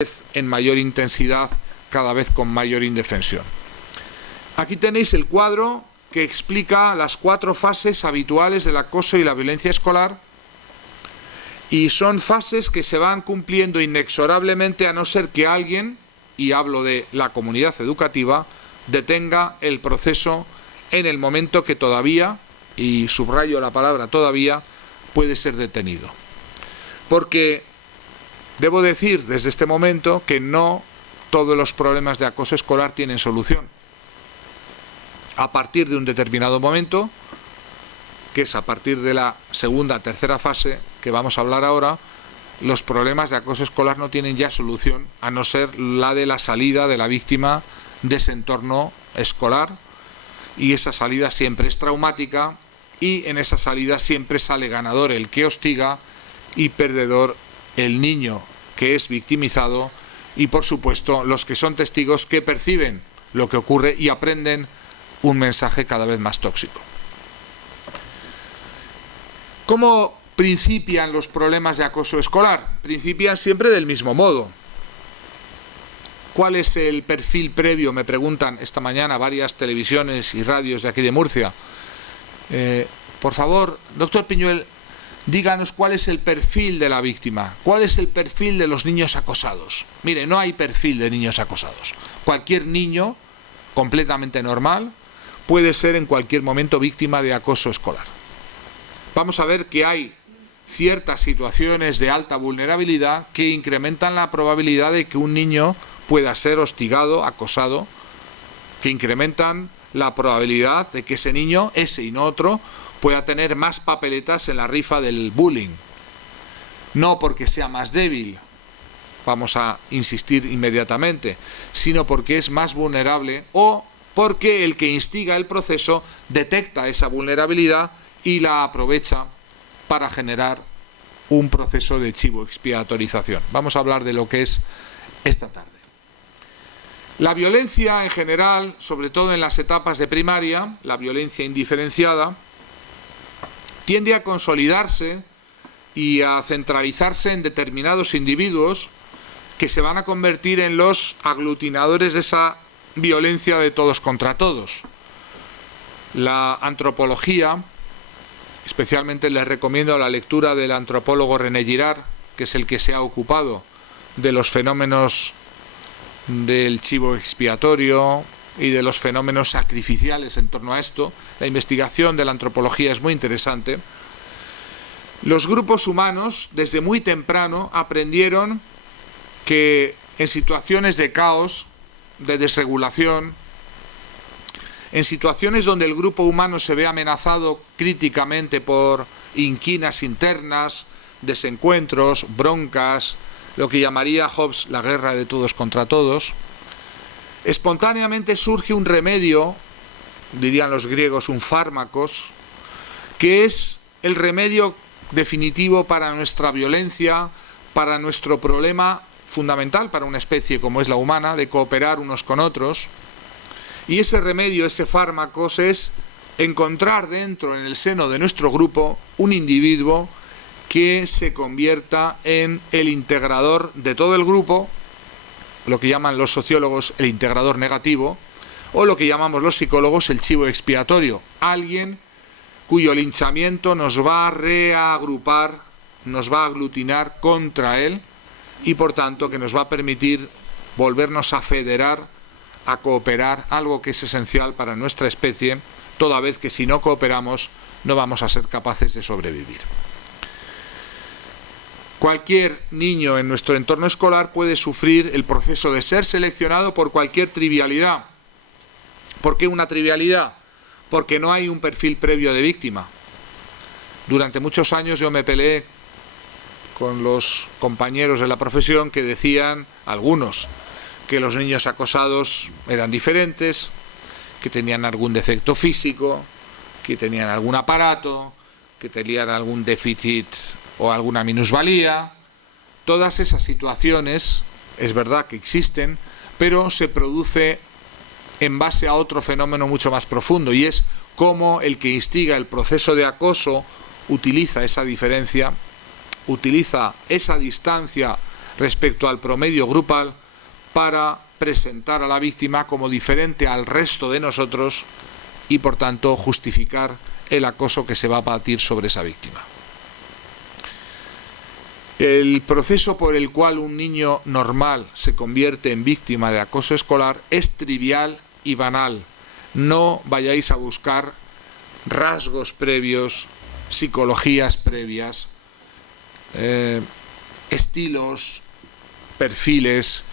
vez en mayor intensidad, cada vez con mayor indefensión. Aquí tenéis el cuadro que explica las 4 fases habituales del acoso y la violencia escolar, y son fases que se van cumpliendo inexorablemente a no ser que alguien, y hablo de la comunidad educativa, detenga el proceso en el momento que todavía, y subrayo la palabra todavía, puede ser detenido. Porque debo decir desde este momento que no todos los problemas de acoso escolar tienen solución. A partir de un determinado momento, que es a partir de la segunda, tercera fase que vamos a hablar ahora, los problemas de acoso escolar no tienen ya solución, a no ser la de la salida de la víctima de ese entorno escolar, y esa salida siempre es traumática, y en esa salida siempre sale ganador el que hostiga y perdedor el niño que es victimizado, y por supuesto los que son testigos que perciben lo que ocurre y aprenden un mensaje cada vez más tóxico. ¿Cómo principian los problemas de acoso escolar? Principian siempre del mismo modo. ¿Cuál es el perfil previo? Me preguntan esta mañana varias televisiones y radios de aquí de Murcia. Por favor, doctor Piñuel, díganos cuál es el perfil de la víctima, cuál es el perfil de los niños acosados. Mire, no hay perfil de niños acosados. Cualquier niño completamente normal puede ser en cualquier momento víctima de acoso escolar. Vamos a ver que hay ciertas situaciones de alta vulnerabilidad que incrementan la probabilidad de que un niño pueda ser hostigado, acosado, que incrementan la probabilidad de que ese niño, ese y no otro, pueda tener más papeletas en la rifa del bullying. No porque sea más débil, vamos a insistir inmediatamente, sino porque es más vulnerable o porque el que instiga el proceso detecta esa vulnerabilidad y la aprovecha para generar un proceso de chivo expiatorización. Vamos a hablar de lo que es esta tarde. La violencia en general, sobre todo en las etapas de primaria, la violencia indiferenciada, tiende a consolidarse y a centralizarse en determinados individuos que se van a convertir en los aglutinadores de esa violencia de todos contra todos. La antropología, especialmente les recomiendo la lectura del antropólogo René Girard, que es el que se ha ocupado de los fenómenos del chivo expiatorio y de los fenómenos sacrificiales en torno a esto. La investigación de la antropología es muy interesante. Los grupos humanos, desde muy temprano, aprendieron que en situaciones de caos, de desregulación, en situaciones donde el grupo humano se ve amenazado críticamente por inquinas internas, desencuentros, broncas, lo que llamaría Hobbes la guerra de todos contra todos, espontáneamente surge un remedio, dirían los griegos un fármacos, que es el remedio definitivo para nuestra violencia, para nuestro problema fundamental para una especie como es la humana, de cooperar unos con otros. Y ese remedio, ese fármaco, es encontrar dentro, en el seno de nuestro grupo, un individuo que se convierta en el integrador de todo el grupo, lo que llaman los sociólogos el integrador negativo, o lo que llamamos los psicólogos el chivo expiatorio, alguien cuyo linchamiento nos va a reagrupar, nos va a aglutinar contra él, y por tanto que nos va a permitir volvernos a federar, a cooperar, algo que es esencial para nuestra especie, toda vez que si no cooperamos no vamos a ser capaces de sobrevivir. Cualquier niño en nuestro entorno escolar puede sufrir el proceso de ser seleccionado por cualquier trivialidad. ¿Por qué una trivialidad? Porque no hay un perfil previo de víctima. Durante muchos años yo me peleé con los compañeros de la profesión que decían, algunos, que los niños acosados eran diferentes, que tenían algún defecto físico, que tenían algún aparato, que tenían algún déficit o alguna minusvalía. Todas esas situaciones es verdad que existen, pero se produce en base a otro fenómeno mucho más profundo, y es cómo el que instiga el proceso de acoso utiliza esa diferencia, utiliza esa distancia respecto al promedio grupal para presentar a la víctima como diferente al resto de nosotros y por tanto justificar el acoso que se va a batir sobre esa víctima. El proceso por el cual un niño normal se convierte en víctima de acoso escolar es trivial y banal. No vayáis a buscar rasgos previos, psicologías previas, estilos, perfiles,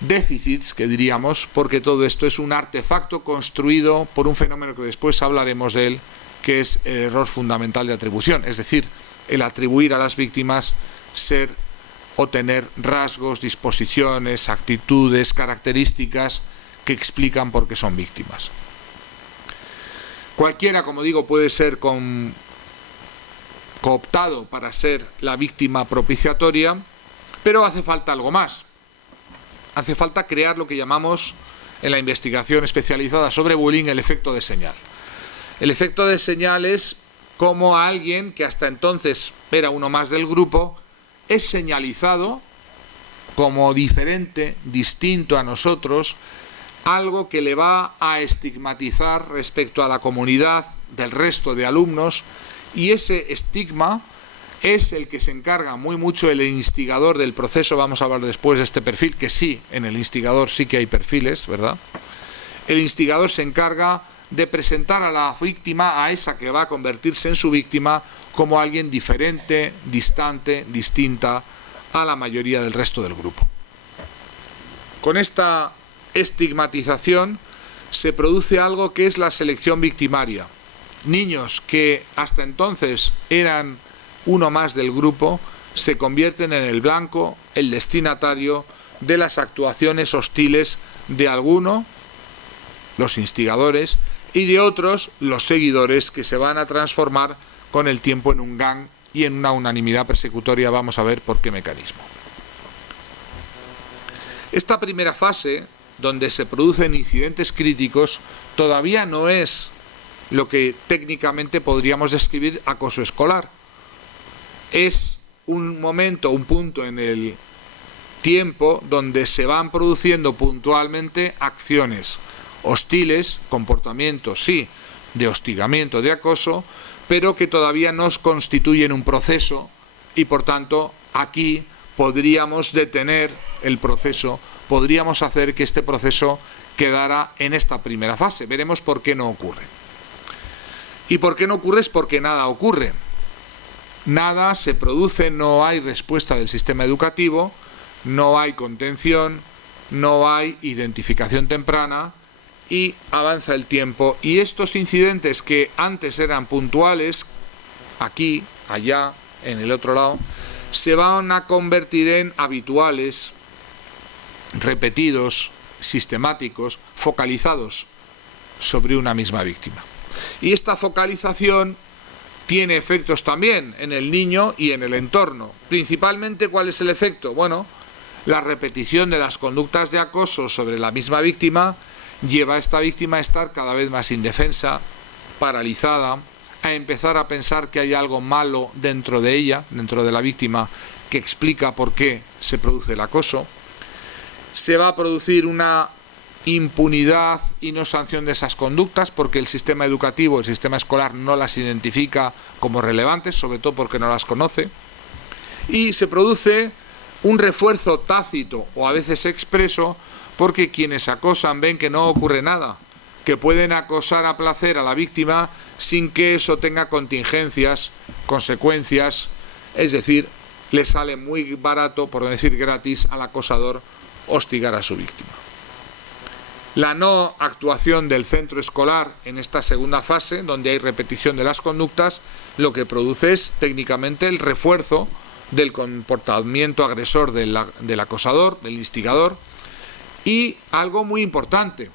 déficits, que diríamos, porque todo esto es un artefacto construido por un fenómeno que después hablaremos de él, que es el error fundamental de atribución, es decir, el atribuir a las víctimas ser o tener rasgos, disposiciones, actitudes, características que explican por qué son víctimas. Cualquiera, como digo, puede ser cooptado para ser la víctima propiciatoria, pero hace falta algo más. Hace falta crear lo que llamamos en la investigación especializada sobre bullying el efecto de señal. El efecto de señal es como a alguien que hasta entonces era uno más del grupo es señalizado como diferente, distinto a nosotros, algo que le va a estigmatizar respecto a la comunidad del resto de alumnos, y ese estigma es el que se encarga muy mucho el instigador del proceso. Vamos a hablar después de este perfil, que sí, en el instigador sí que hay perfiles, ¿verdad? El instigador se encarga de presentar a la víctima, a esa que va a convertirse en su víctima, como alguien diferente, distante, distinta a la mayoría del resto del grupo. Con esta estigmatización se produce algo que es la selección victimaria. Niños que hasta entonces eran uno más del grupo se convierten en el blanco, el destinatario de las actuaciones hostiles de alguno, los instigadores, y de otros, los seguidores, que se van a transformar con el tiempo en un gang y en una unanimidad persecutoria. Vamos a ver por qué mecanismo. Esta primera fase, donde se producen incidentes críticos, todavía no es lo que técnicamente podríamos describir acoso escolar. Es un momento, un punto en el tiempo donde se van produciendo puntualmente acciones hostiles, comportamientos, sí, de hostigamiento, de acoso, pero que todavía no constituyen un proceso y por tanto aquí podríamos detener el proceso, podríamos hacer que este proceso quedara en esta primera fase. Veremos por qué no ocurre. ¿Y por qué no ocurre? Es porque nada ocurre. Nada se produce, no hay respuesta del sistema educativo, no hay contención, no hay identificación temprana y avanza el tiempo. Y estos incidentes que antes eran puntuales, aquí, allá, en el otro lado, se van a convertir en habituales, repetidos, sistemáticos, focalizados sobre una misma víctima. Y esta focalización tiene efectos también en el niño y en el entorno. Principalmente, ¿cuál es el efecto? Bueno, la repetición de las conductas de acoso sobre la misma víctima lleva a esta víctima a estar cada vez más indefensa, paralizada, a empezar a pensar que hay algo malo dentro de ella, dentro de la víctima, que explica por qué se produce el acoso. Se va a producir una impunidad y no sanción de esas conductas porque el sistema educativo, el sistema escolar no las identifica como relevantes, sobre todo porque no las conoce, y se produce un refuerzo tácito o a veces expreso porque quienes acosan ven que no ocurre nada, que pueden acosar a placer a la víctima sin que eso tenga contingencias, consecuencias, es decir, le sale muy barato, por no decir gratis, al acosador hostigar a su víctima. La no actuación del centro escolar en esta segunda fase, donde hay repetición de las conductas, lo que produce es técnicamente el refuerzo del comportamiento agresor del acosador, del instigador, y algo muy importante,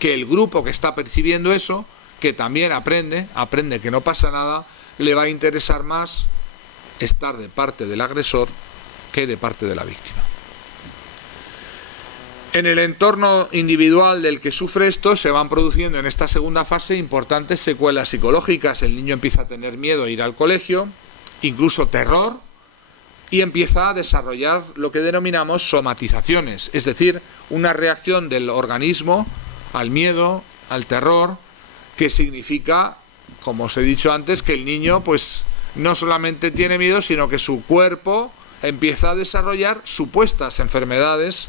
que el grupo que está percibiendo eso, que también aprende que no pasa nada, le va a interesar más estar de parte del agresor que de parte de la víctima. En el entorno individual del que sufre esto se van produciendo en esta segunda fase importantes secuelas psicológicas. El niño empieza a tener miedo a ir al colegio, incluso terror, y empieza a desarrollar lo que denominamos somatizaciones, es decir, una reacción del organismo al miedo, al terror, que significa, como os he dicho antes, que el niño pues no solamente tiene miedo, sino que su cuerpo empieza a desarrollar supuestas enfermedades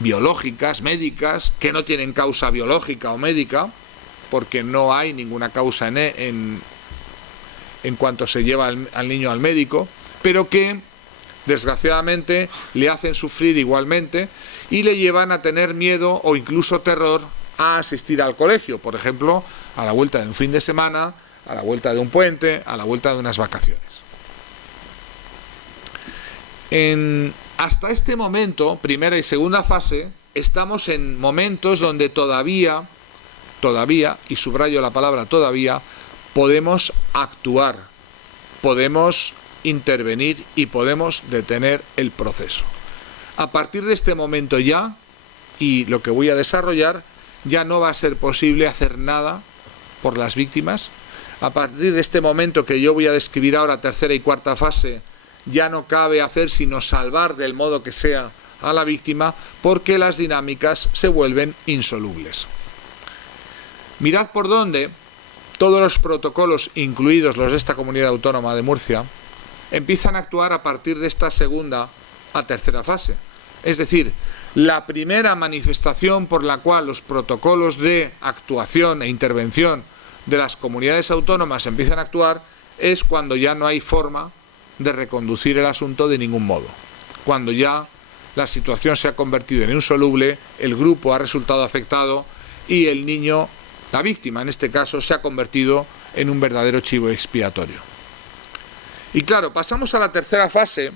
biológicas, médicas, que no tienen causa biológica o médica, porque no hay ninguna causa en cuanto se lleva al niño al médico, pero que desgraciadamente le hacen sufrir igualmente y le llevan a tener miedo o incluso terror a asistir al colegio, por ejemplo, a la vuelta de un fin de semana, a la vuelta de un puente, a la vuelta de unas vacaciones. Hasta este momento, primera y segunda fase, estamos en momentos donde todavía, y subrayo la palabra todavía, podemos actuar, podemos intervenir y podemos detener el proceso. A partir de este momento ya, y lo que voy a desarrollar, ya no va a ser posible hacer nada por las víctimas. A partir de este momento que yo voy a describir ahora, tercera y cuarta fase, ya no cabe hacer sino salvar del modo que sea a la víctima, porque las dinámicas se vuelven insolubles. Mirad por dónde todos los protocolos, incluidos los de esta comunidad autónoma de Murcia, empiezan a actuar a partir de esta segunda a tercera fase. Es decir, la primera manifestación por la cual los protocolos de actuación e intervención de las comunidades autónomas empiezan a actuar es cuando ya no hay forma de reconducir el asunto de ningún modo. Cuando ya la situación se ha convertido en insoluble, el grupo ha resultado afectado y el niño, la víctima en este caso, se ha convertido en un verdadero chivo expiatorio. Y claro, pasamos a la tercera fase,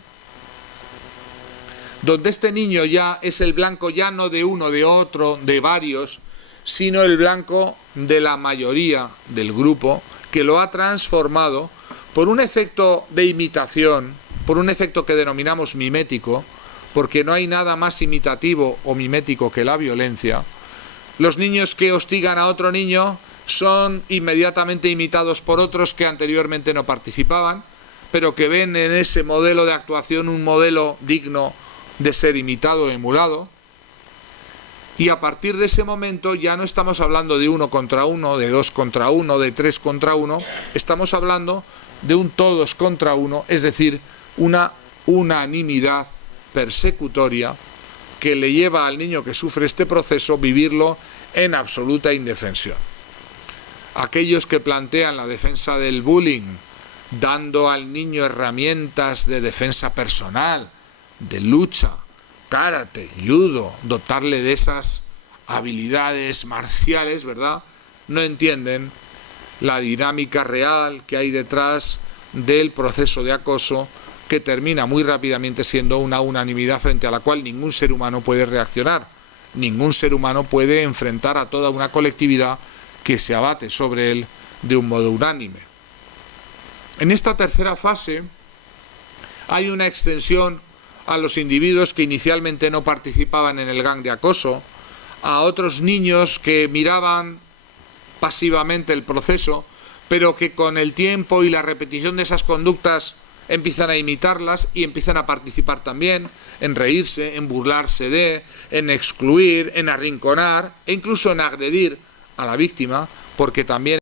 donde este niño ya es el blanco ya no de uno, de otro, de varios, sino el blanco de la mayoría del grupo, que lo ha transformado por un efecto de imitación, por un efecto que denominamos mimético, porque no hay nada más imitativo o mimético que la violencia. Los niños que hostigan a otro niño son inmediatamente imitados por otros que anteriormente no participaban, pero que ven en ese modelo de actuación un modelo digno de ser imitado o emulado. Y a partir de ese momento ya no estamos hablando de 1 contra 1, de 2 contra 1, de 3 contra 1, estamos hablando de un todos contra uno, es decir, una unanimidad persecutoria que le lleva al niño que sufre este proceso vivirlo en absoluta indefensión. Aquellos que plantean la defensa del bullying, dando al niño herramientas de defensa personal, de lucha, karate, judo, dotarle de esas habilidades marciales, ¿verdad?, no entienden la dinámica real que hay detrás del proceso de acoso, que termina muy rápidamente siendo una unanimidad frente a la cual ningún ser humano puede reaccionar. Ningún ser humano puede enfrentar a toda una colectividad que se abate sobre él de un modo unánime. En esta tercera fase hay una extensión a los individuos que inicialmente no participaban en el gang de acoso, a otros niños que miraban pasivamente el proceso, pero que con el tiempo y la repetición de esas conductas empiezan a imitarlas y empiezan a participar también, en reírse, en burlarse de, en excluir, en arrinconar e incluso en agredir a la víctima, porque también